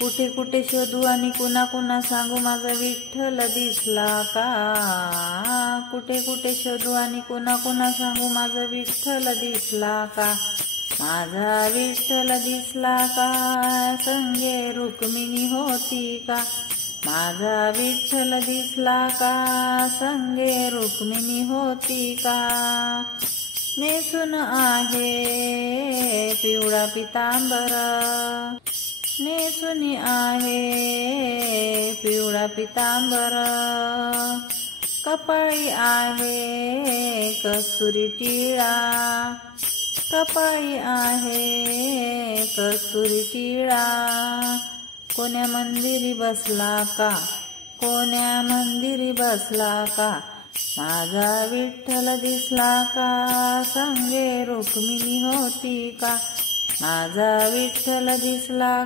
कुठे कुठे शोधू आणि कुणा कुणा सांगू माझा विठ्ठल दिसला का। कुठे कुठे शोधू आणि कुणा कुणा सांगू माझा विठ्ठल दिसला का। माझा विठ्ठल दिसला का, संगे रुक्मिणी होती का। माझा विठ्ठल दिसला का, संगे रुक्मिणी होती का। नेसून आहे पिवळा पितांबर, नेसून आहे पिवळा पितांबर। कपाळी आहे कस्तुरी टिळा, कपाळी आहे कस्तुरी टिळा। कोण्या मंदिरी बसला का, कोण्या मंदिरी बसला का। माझा विठ्ठल दिसला का, संगे रुक्मिणी होती का। माझा विठ्ठल दिसला